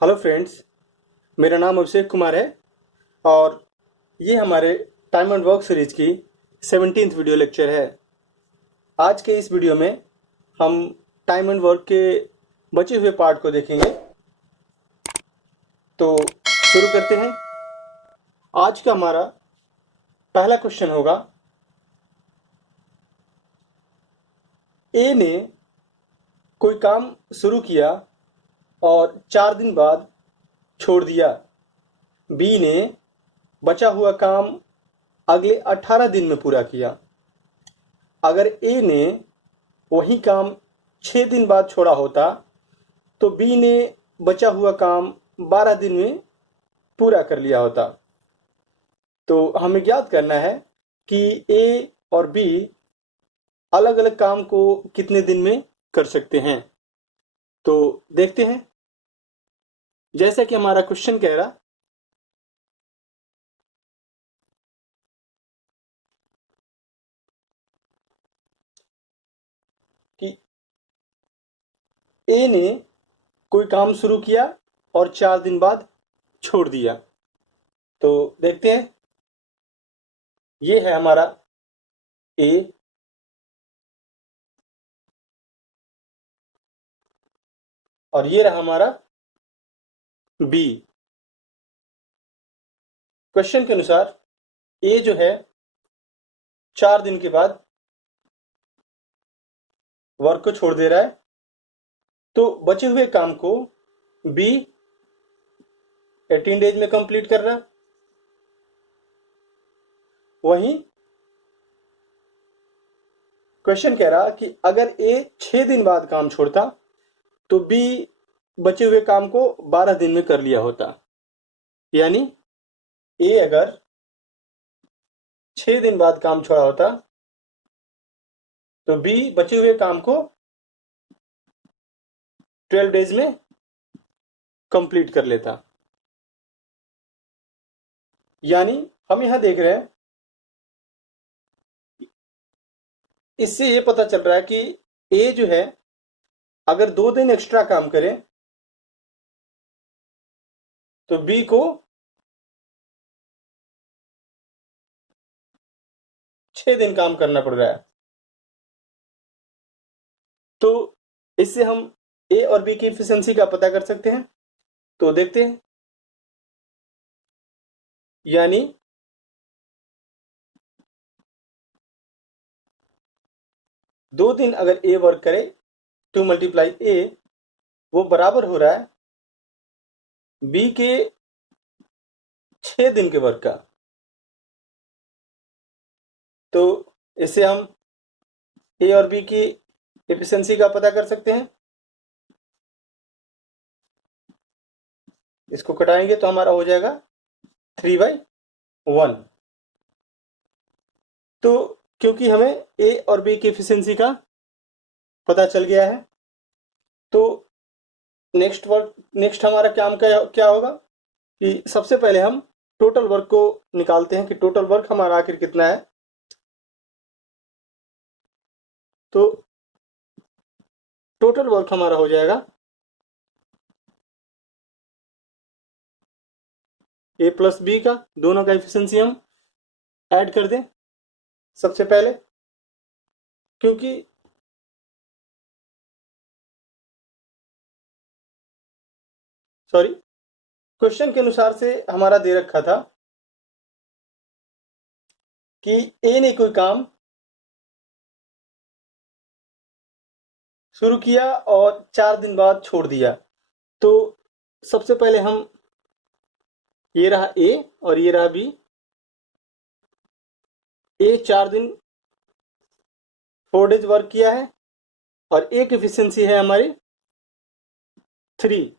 Hello friends, मेरा नाम अभिषेक कुमार है और ये हमारे टाइम एंड वर्क सीरीज की 17th वीडियो लेक्चर है। आज के इस वीडियो में हम टाइम एंड वर्क के बचे हुए पार्ट को देखेंगे। तो शुरू करते हैं। आज का हमारा पहला क्वेश्चन होगा, ए ने कोई काम शुरू किया और 4 दिन बाद छोड़ दिया। बी ने बचा हुआ काम अगले 18 दिन में पूरा किया। अगर ए ने वही काम 6 दिन बाद छोड़ा होता तो बी ने बचा हुआ काम 12 दिन में पूरा कर लिया होता। तो हमें ज्ञात करना है कि ए और बी अलग अलग काम को कितने दिन में कर सकते हैं। तो देखते हैं। जैसा कि हमारा क्वेश्चन कह रहा कि ए ने कोई काम शुरू किया और 4 दिन बाद छोड़ दिया। तो देखते हैं। ये है हमारा ए और ये रहा हमारा बी। क्वेश्चन के अनुसार ए जो है 4 दिन के बाद वर्क को छोड़ दे रहा है, तो बचे हुए काम को बी 18 डेज में कंप्लीट कर रहा है। वहीं क्वेश्चन कह रहा कि अगर ए 6 दिन बाद काम छोड़ता तो बी बचे हुए काम को 12 दिन में कर लिया होता। यानी ए अगर 6 दिन बाद काम छोड़ा होता तो बी बचे हुए काम को 12 डेज में कंप्लीट कर लेता। यानी हम यहां देख रहे हैं, इससे ये पता चल रहा है कि ए जो है अगर 2 दिन एक्स्ट्रा काम करे तो बी को 6 दिन काम करना पड़ रहा है। तो इससे हम ए और बी की एफिशिएंसी का पता कर सकते हैं। तो देखते हैं। यानी 2 दिन अगर ए वर्क करे 2 मल्टीप्लाई ए, वो बराबर हो रहा है बी के 6 दिन के वर्क का। तो इससे हम ए और बी की एफिशिएंसी का पता कर सकते हैं। इसको कटाएंगे तो हमारा हो जाएगा 3/1। तो क्योंकि हमें ए और बी की एफिशिएंसी का पता चल गया है, तो नेक्स्ट हमारा काम क्या होगा कि सबसे पहले हम टोटल वर्क को निकालते हैं कि टोटल वर्क हमारा आखिर कितना है। तो टोटल वर्क हमारा हो जाएगा ए प्लस बी का, दोनों का एफिशिएंसी हम ऐड कर दें सबसे पहले। क्योंकि क्वेश्चन के अनुसार से हमारा दे रखा था कि ए ने कोई काम शुरू किया और 4 दिन बाद छोड़ दिया। तो सबसे पहले हम, ये रहा ए और ये रहा बी। ए 4 दिन 4 डेज वर्क किया है और एक एफिशिएंसी है हमारी 3।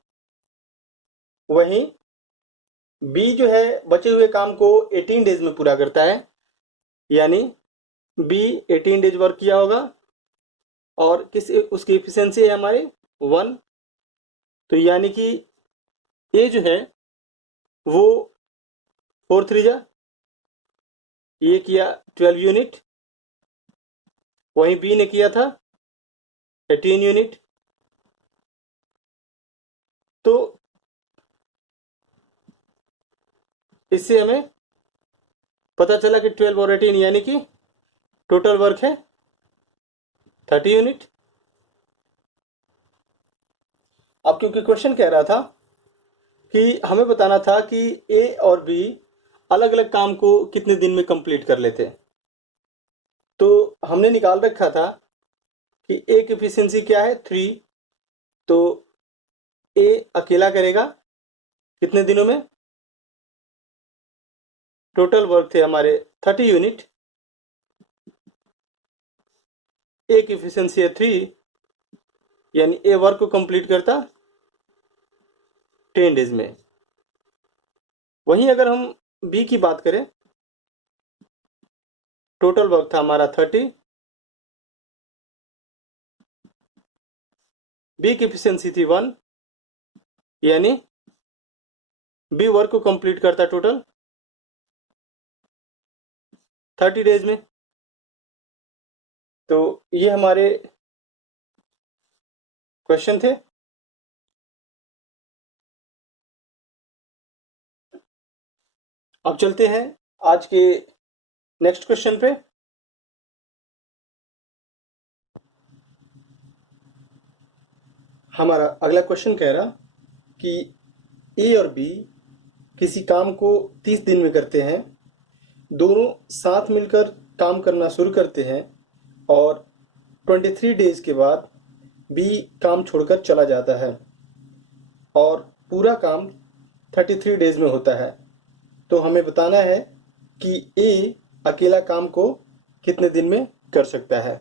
वहीं बी जो है बचे हुए काम को 18 डेज में पूरा करता है। यानी बी 18 डेज वर्क किया होगा और उसकी एफिशिएंसी है हमारी 1। तो यानी कि ए जो है वो 4 3 जा, ये किया 12 यूनिट। वहीं बी ने किया था 18 यूनिट। तो इससे हमें पता चला कि 12 और 18 यानी कि टोटल वर्क है 30 यूनिट। अब क्योंकि क्वेश्चन कह रहा था कि हमें बताना था कि ए और बी अलग अलग काम को कितने दिन में कंप्लीट कर लेते हैं, तो हमने निकाल रखा था कि ए की एफिशिएंसी क्या है 3, तो ए अकेला करेगा कितने दिनों में, टोटल वर्क थे हमारे 30 यूनिट, ए की एफिशिएंसी है 3, यानी ए वर्क को कंप्लीट करता 10 डेज में। वहीं अगर हम बी की बात करें, टोटल वर्क था हमारा 30, बी की एफिशिएंसी थी 1, यानी बी वर्क को कंप्लीट करता टोटल 30 डेज में। तो ये हमारे क्वेश्चन थे। अब चलते हैं आज के नेक्स्ट क्वेश्चन पे। हमारा अगला क्वेश्चन कह रहा कि ए और बी किसी काम को 30 दिन में करते हैं, दोनों साथ मिलकर काम करना शुरू करते हैं और 23 डेज के बाद बी काम छोड़कर चला जाता है और पूरा काम 33 डेज में होता है। तो हमें बताना है कि ए अकेला काम को कितने दिन में कर सकता है।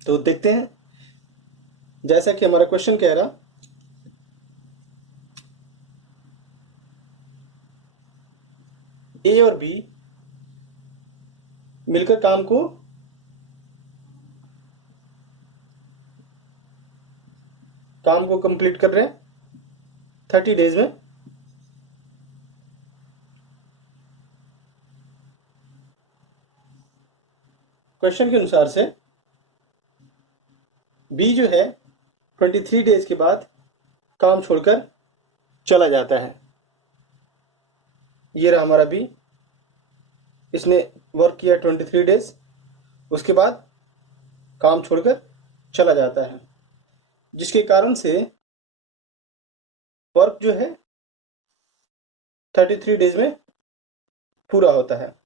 तो देखते हैं, जैसा कि हमारा क्वेश्चन कह रहा, ए और बी मिलकर काम को कंप्लीट कर रहे हैं 30 डेज में। क्वेश्चन के अनुसार से बी जो है 23 डेज के बाद काम छोड़कर चला जाता है। ये रहा हमारा बी, इसने वर्क किया 23 डेज, उसके बाद काम छोड़कर चला जाता है, जिसके कारण से वर्क जो है 33 डेज में पूरा होता है।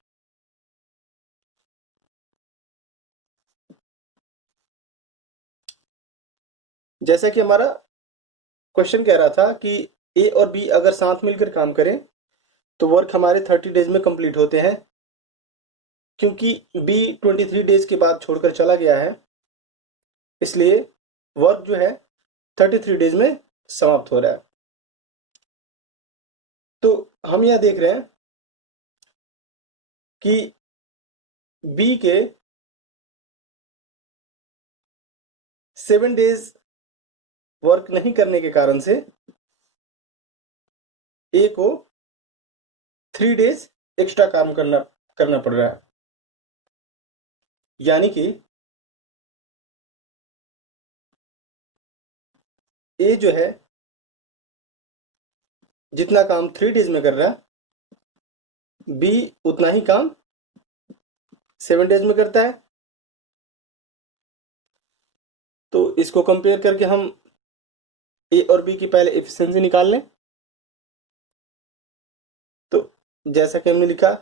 जैसा कि हमारा क्वेश्चन कह रहा था कि ए और बी अगर साथ मिलकर काम करें तो वर्क हमारे 30 डेज में कंप्लीट होते हैं। क्योंकि बी 23 डेज के बाद छोड़कर चला गया है, इसलिए वर्क जो है 33 डेज में समाप्त हो रहा है। तो हम यह देख रहे हैं कि बी के 7 डेज वर्क नहीं करने के कारण से ए को 3 डेज एक्स्ट्रा काम करना पड़ रहा है। यानी कि ए जो है जितना काम 3 डेज में कर रहा है, बी उतना ही काम 7 डेज में करता है। तो इसको कंपेयर करके हम ए और बी की पहले एफिशिएंसी निकाल लें। तो जैसा कि हमने लिखा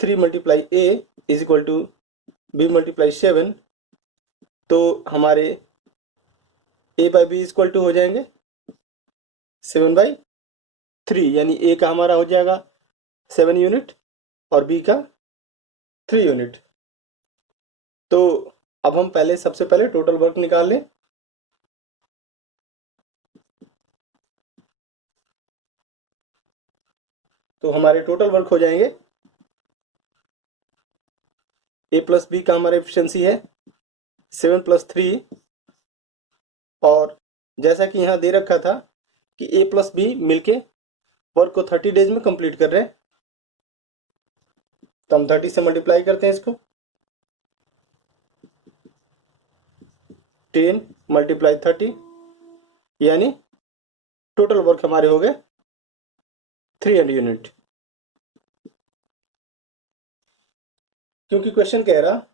3 multiply A is equal to B multiply 7, तो हमारे A by B equal to हो जाएंगे 7/3, यानी ए का हमारा हो जाएगा 7 यूनिट और बी का 3 यूनिट। तो अब हम सबसे पहले टोटल वर्क निकाल लें। तो हमारे टोटल वर्क हो जाएंगे, ए प्लस बी का हमारा एफिशिएंसी है 7 + 3, और जैसा कि यहाँ दे रखा था कि ए प्लस बी मिलके वर्क को 30 डेज में कंप्लीट कर रहे हैं, तो हम 30 से मल्टीप्लाई करते हैं इसको। 10 × 30, यानी टोटल वर्क हमारे हो गए 300 यूनिट। क्योंकि क्वेश्चन कह रहा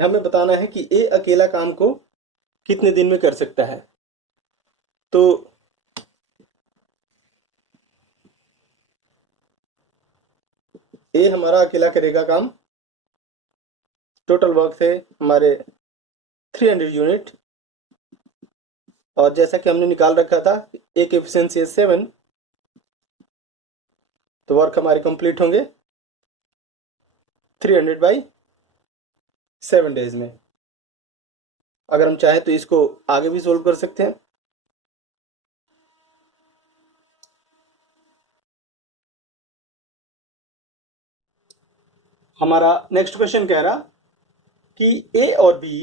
हमें बताना है कि ए अकेला काम को कितने दिन में कर सकता है। तो ए हमारा अकेला करेगा काम, टोटल वर्क थे हमारे 300 यूनिट, और जैसा कि हमने निकाल रखा था ए की एफिशिएंसी है 7, तो वर्क हमारे कंप्लीट होंगे 300 बाई 7 डेज में। अगर हम चाहें तो इसको आगे भी सोल्व कर सकते हैं। हमारा नेक्स्ट क्वेश्चन कह रहा कि ए और बी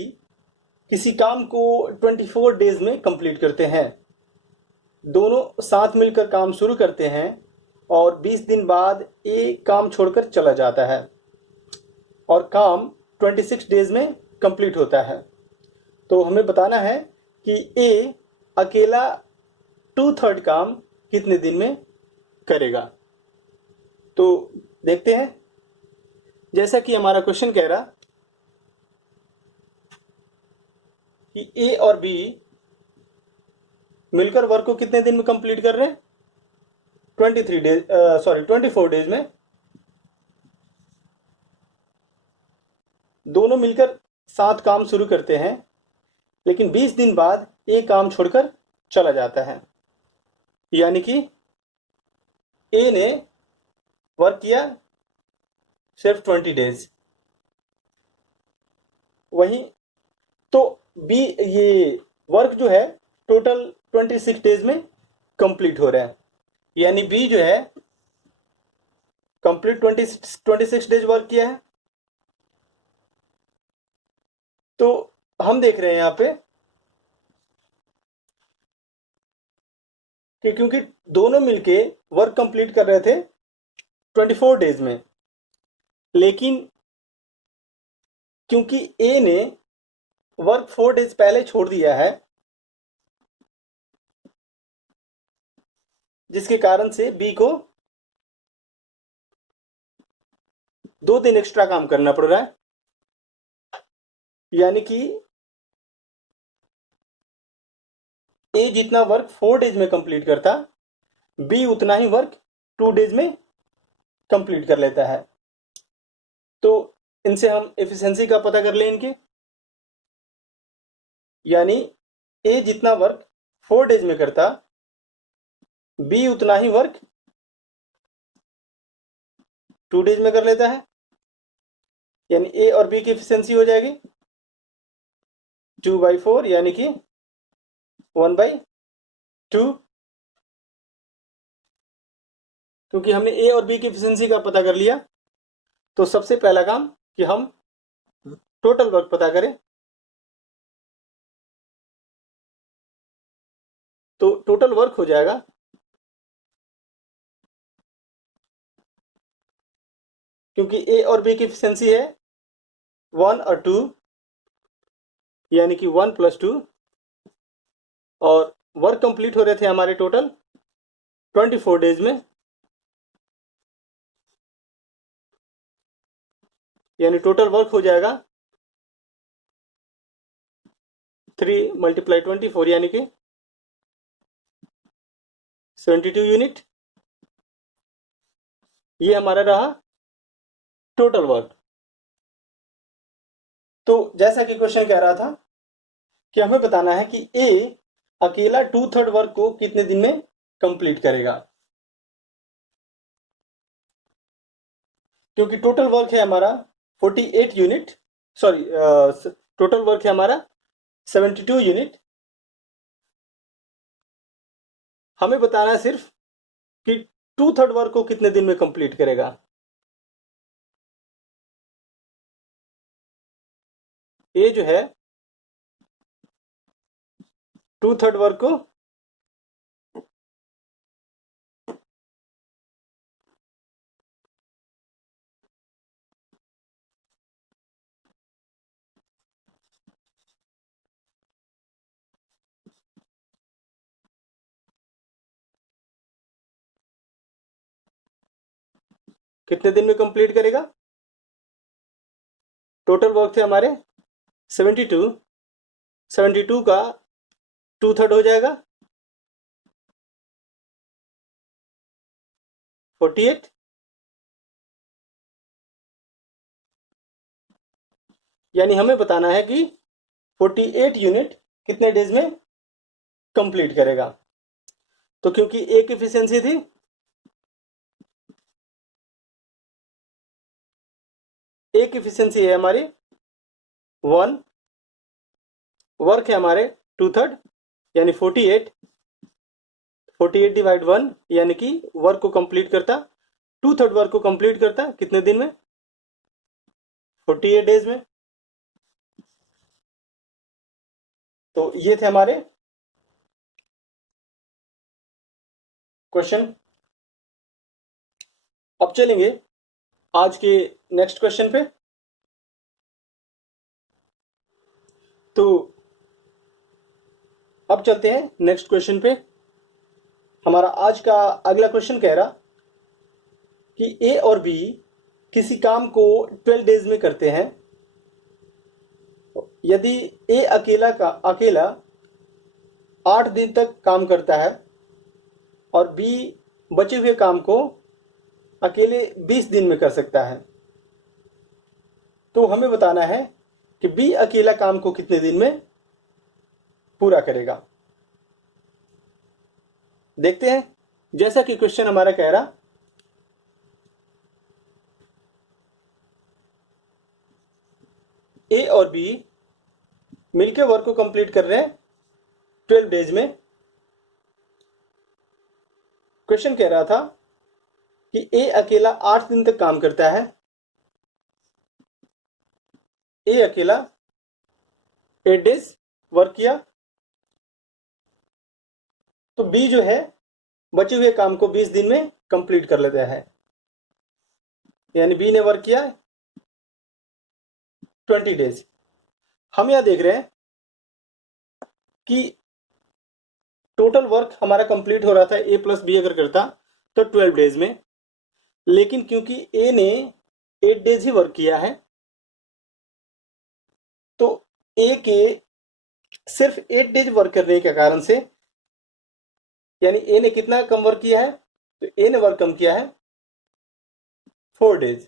किसी काम को 24 डेज में कंप्लीट करते हैं। दोनों साथ मिलकर काम शुरू करते हैं और 20 दिन बाद ए काम छोड़कर चला जाता है और काम 26 डेज में कंप्लीट होता है। तो हमें बताना है कि ए अकेला 2/3 काम कितने दिन में करेगा। तो देखते हैं, जैसा कि हमारा क्वेश्चन कह रहा कि ए और बी मिलकर वर्क को कितने दिन में कंप्लीट कर रहे हैं, 24 डेज में। दोनों मिलकर साथ काम शुरू करते हैं, लेकिन 20 दिन बाद ए काम छोड़कर चला जाता है, यानी कि ए ने वर्क किया सिर्फ 20 डेज। वहीं तो बी, ये वर्क जो है टोटल 26 डेज में कंप्लीट हो रहा है, यानी बी जो है कंप्लीट 26 डेज वर्क किया है। तो हम देख रहे हैं यहां पे कि क्योंकि दोनों मिलके वर्क कंप्लीट कर रहे थे 24 डेज में, लेकिन क्योंकि ए ने वर्क 4 डेज पहले छोड़ दिया है, जिसके कारण से बी को 2 दिन एक्स्ट्रा काम करना पड़ रहा है, यानी कि ए जितना वर्क 4 डेज में कंप्लीट करता, बी उतना ही वर्क 2 डेज में कंप्लीट कर लेता है। तो इनसे हम एफिशिएंसी का पता कर लें इनकी, यानी ए जितना वर्क 4 डेज में करता, बी उतना ही वर्क 2 डेज में कर लेता है, यानी ए और बी की एफिशिएंसी हो जाएगी 2/4, यानी कि 1/2। क्योंकि हमने ए और बी की एफिशिएंसी का पता कर लिया, तो सबसे पहला काम कि हम टोटल वर्क पता करें। तो टोटल वर्क हो जाएगा क्योंकि ए और बी की एफिशिएंसी है 1 और 2, यानी कि 1 + 2, और वर्क कंप्लीट हो रहे थे हमारे टोटल 24 डेज में, यानी टोटल वर्क हो जाएगा 3 × 24, यानी कि 72 यूनिट। ये हमारा रहा टोटल वर्क। तो जैसा कि क्वेश्चन कह रहा था कि हमें बताना है कि ए अकेला 2/3 वर्क को कितने दिन में कंप्लीट करेगा। क्योंकि टोटल वर्क है हमारा 48 यूनिट, सॉरी, टोटल वर्क है हमारा 72 यूनिट। हमें बताना है सिर्फ कि 2/3 वर्क को कितने दिन में कंप्लीट करेगा। ए जो है 2/3 वर्क को कितने दिन में कंप्लीट करेगा? टोटल वर्क थे हमारे 72, 72 का 2/3 हो जाएगा 48, यानी हमें बताना है कि 48 यूनिट कितने डेज में कंप्लीट करेगा। तो क्योंकि एक एफिशिएंसी थी, एक एफिशिएंसी है हमारी 1, वर्क है हमारे 2/3 यानी 48, 48 डिवाइड 1 यानी कि वर्क को कंप्लीट करता, 2/3 वर्क को कंप्लीट करता कितने दिन में? 48 डेज में। तो ये थे हमारे क्वेश्चन। अब चलेंगे आज के नेक्स्ट क्वेश्चन पे। तो अब चलते हैं नेक्स्ट क्वेश्चन पे। हमारा आज का अगला क्वेश्चन कह रहा कि ए और बी किसी काम को 12 डेज में करते हैं। यदि ए अकेला 8 दिन तक काम करता है और बी बचे हुए काम को अकेले 20 दिन में कर सकता है, तो हमें बताना है कि बी अकेला काम को कितने दिन में पूरा करेगा। देखते हैं, जैसा कि क्वेश्चन हमारा कह रहा ए और बी मिलकर वर्क को कंप्लीट कर रहे हैं 12 डेज में। क्वेश्चन कह रहा था कि ए अकेला 8 दिन तक काम करता है, ए अकेला 8 डेज वर्क किया, तो बी जो है बचे हुए काम को 20 दिन में कंप्लीट कर लेता है, यानी बी ने वर्क किया 20 डेज। हम यहां देख रहे हैं कि टोटल वर्क हमारा कंप्लीट हो रहा था ए प्लस बी अगर करता तो 12 डेज में, लेकिन क्योंकि ए ने 8 डेज ही वर्क किया है तो ए के सिर्फ 8 डेज वर्क करने के कारण से, यानी ए ने कितना कम वर्क किया है, तो ए ने वर्क कम किया है 4 डेज,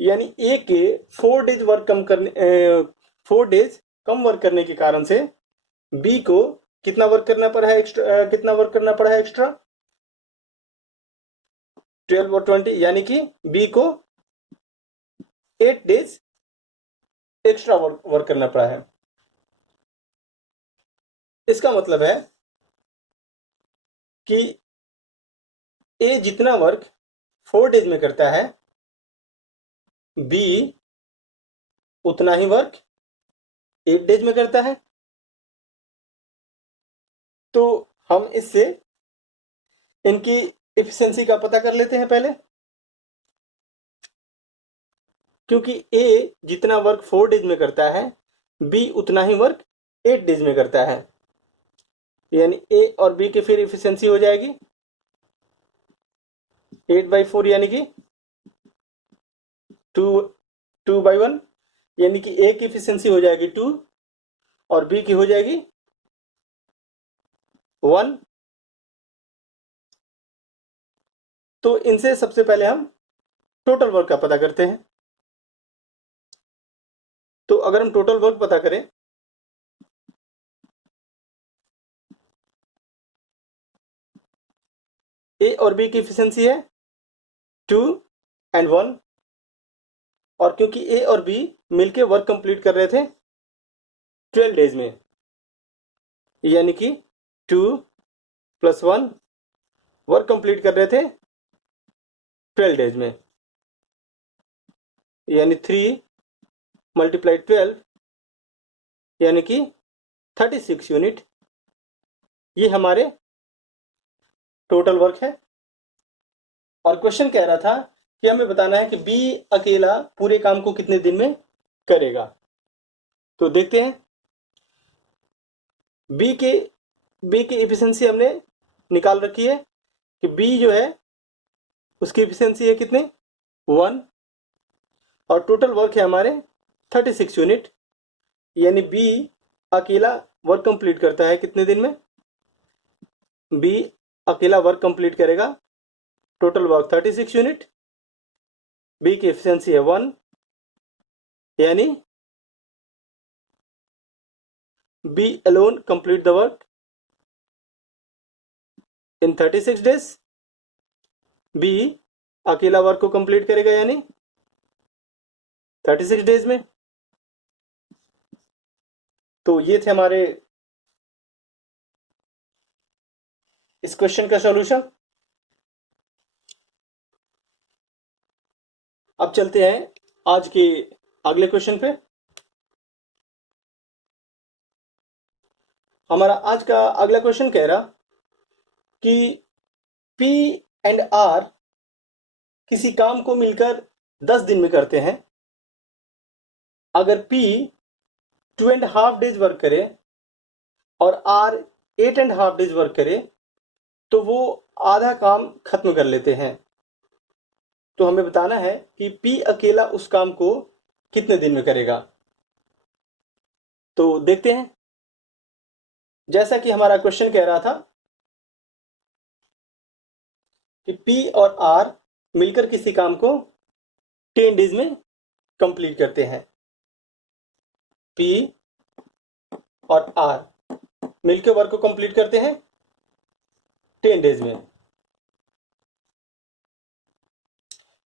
यानी ए के 4 डेज वर्क कम करने 4 डेज कम वर्क करने के कारण से बी को कितना वर्क करना पड़ा है एक्स्ट्रा, कितना वर्क करना पड़ा है एक्स्ट्रा 12 और 20, यानी कि बी को 8 डेज एक्स्ट्रा वर्क करना पड़ा है। इसका मतलब है कि ए जितना वर्क 4 डेज में करता है, बी उतना ही वर्क 8 डेज में करता है। तो हम इससे इनकी एफिशिएंसी का पता कर लेते हैं पहले। क्योंकि ए जितना वर्क 4 डेज में करता है, बी उतना ही वर्क 8 डेज में करता है, यानी ए और बी की फिर एफिशिएंसी हो जाएगी 8/4, यानी कि 2/1, यानी कि ए की एफिशिएंसी हो जाएगी 2 और बी की हो जाएगी 1। तो इनसे सबसे पहले हम टोटल वर्क का पता करते हैं। तो अगर हम टोटल वर्क पता करें, ए और बी की एफिशिएंसी है 2 और 1, और क्योंकि ए और बी मिलके वर्क कंप्लीट कर रहे थे 12 डेज में, यानी कि 2 + 1 वर्क कंप्लीट कर रहे थे 12 डेज में, यानी 3 × 12 यानी कि 36 यूनिट। ये हमारे टोटल वर्क है। और क्वेश्चन कह रहा था कि हमें बताना है कि बी अकेला पूरे काम को कितने दिन में करेगा। तो देखते हैं, बी की एफिशिएंसी हमने निकाल रखी है कि बी जो है उसकी एफिशिएंसी है कितने 1, और टोटल वर्क है हमारे 36 यूनिट, यानी बी अकेला वर्क कंप्लीट करता है कितने दिन में, बी अकेला वर्क कंप्लीट करेगा टोटल वर्क 36 यूनिट, बी की एफिशिएंसी है 1, यानी B alone complete the work in 36 days, B अकेला वर्क को कंप्लीट करेगा यानी 36 डेज में। तो ये थे हमारे इस क्वेश्चन का सॉल्यूशन। अब चलते हैं आज के अगले क्वेश्चन पे। हमारा आज का अगला क्वेश्चन कह रहा कि P एंड R किसी काम को मिलकर 10 दिन में करते हैं। अगर P 2.5 डेज वर्क करे और R 8.5 डेज वर्क करे तो वो आधा काम खत्म कर लेते हैं। तो हमें बताना है कि P अकेला उस काम को कितने दिन में करेगा। तो देखते हैं, जैसा कि हमारा क्वेश्चन कह रहा था कि P और R मिलकर किसी काम को 10 डेज में कंप्लीट करते हैं। P और R मिलकर वर्क को कंप्लीट करते हैं 10 डेज में।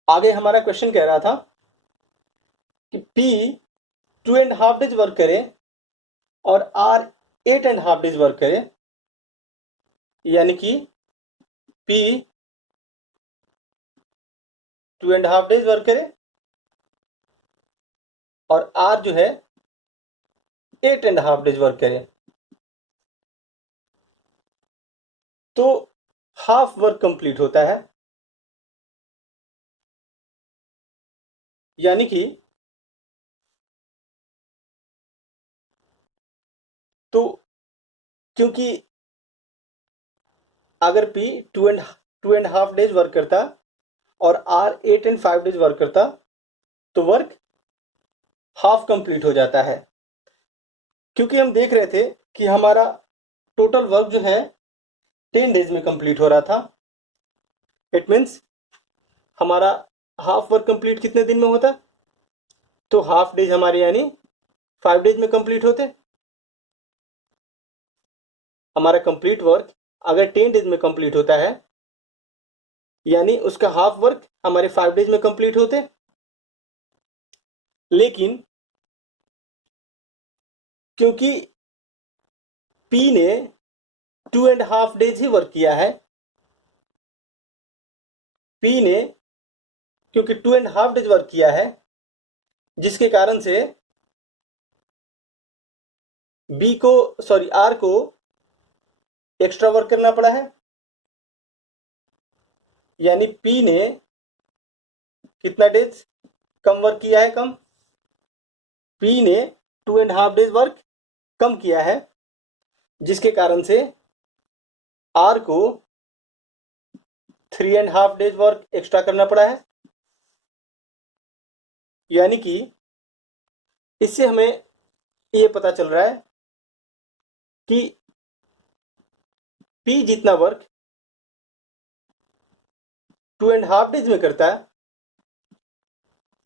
आगे हमारा क्वेश्चन कह रहा था कि P 2.5 डेज वर्क करे और R 8.5 डेज वर्क करे, यानी कि P 2.5 डेज वर्क करे और R जो है 8.5 डेज वर्क करे, तो हाफ वर्क कंप्लीट होता है। यानी कि तो क्योंकि अगर P 2.5 डेज वर्क करता और R 8.5 डेज वर्क करता तो वर्क हाफ कंप्लीट हो जाता है। क्योंकि हम देख रहे थे कि हमारा टोटल वर्क जो है 10 डेज में कंप्लीट हो रहा था। इट मीन्स हमारा हाफ वर्क कंप्लीट कितने दिन में होता, तो हाफ डेज हमारे यानी 5 डेज में कंप्लीट होते। हमारा कंप्लीट वर्क अगर 10 डेज में कंप्लीट होता है यानी उसका हाफ वर्क हमारे 5 डेज में कंप्लीट होते। लेकिन क्योंकि P ने 2.5 डेज ही वर्क किया है, P ने क्योंकि 2.5 डेज वर्क किया है, जिसके कारण से R को एक्स्ट्रा वर्क करना पड़ा है। यानी P ने कितना डेज कम वर्क किया है, कम। P ने 2.5 डेज वर्क कम किया है, जिसके कारण से R को 3.5 डेज वर्क एक्स्ट्रा करना पड़ा है। यानी कि इससे हमें ये पता चल रहा है कि P जितना वर्क 2.5 डेज में करता है,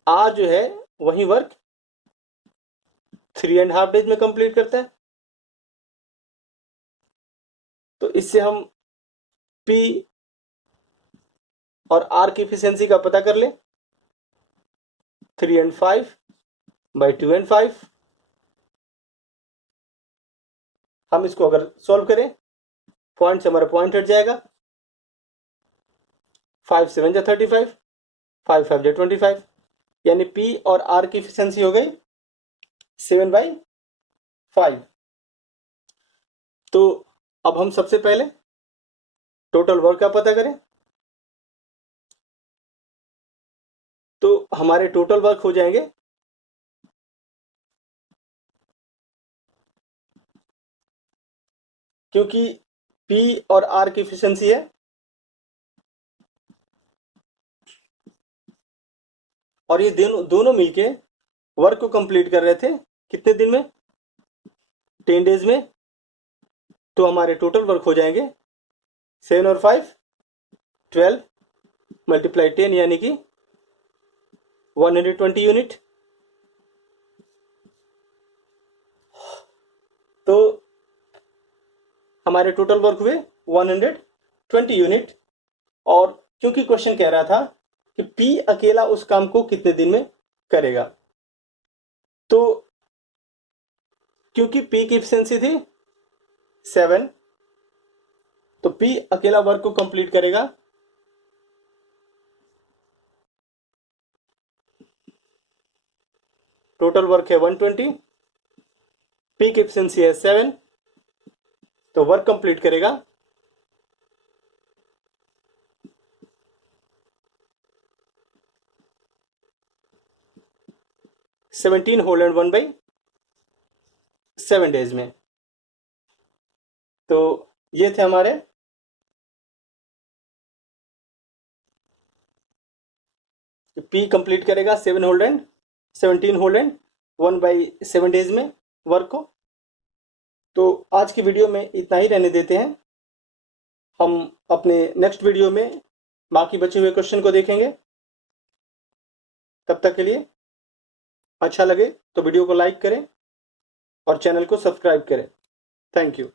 R जो है वही वर्क 3.5 डेज में कंप्लीट करता है। तो इससे हम P और R की एफिशिएंसी का पता कर ले। 3 and 5 by 2 and 5, हम इसको अगर सॉल्व करें पॉइंट से हमारा पॉइंट हट जाएगा। 5 7 जा 35, 5 5 जा 25, यानी P और R की एफिशिएंसी हो गई 7/5। तो अब हम सबसे पहले टोटल वर्क का पता करें। तो हमारे टोटल वर्क हो जाएंगे क्योंकि P और R की एफिशिएंसी है और ये दोनों दोनों मिलके वर्क को कंप्लीट कर रहे थे कितने दिन में, 10 डेज में। तो हमारे टोटल वर्क हो जाएंगे 7 और 5 12 मल्टीप्लाई 10 यानी कि 120 यूनिट। तो हमारे टोटल वर्क हुए 120 यूनिट। और क्योंकि क्वेश्चन कह रहा था कि पी अकेला उस काम को कितने दिन में करेगा, तो क्योंकि पी की एफिशिएंसी थी 7, तो पी अकेला वर्क को कंप्लीट करेगा टोटल वर्क है 120, पी की एफिशिएंसी है 7, तो वर्क कंप्लीट करेगा 17 होल एंड 1/7 डेज में। तो ये थे हमारे पी कंप्लीट करेगा 17 होल एंड 1/7 डेज में वर्क को। तो आज की वीडियो में इतना ही रहने देते हैं। हम अपने नेक्स्ट वीडियो में बाकी बचे हुए क्वेश्चन को देखेंगे। तब तक के लिए अच्छा लगे तो वीडियो को लाइक करें और चैनल को सब्सक्राइब करें। Thank you.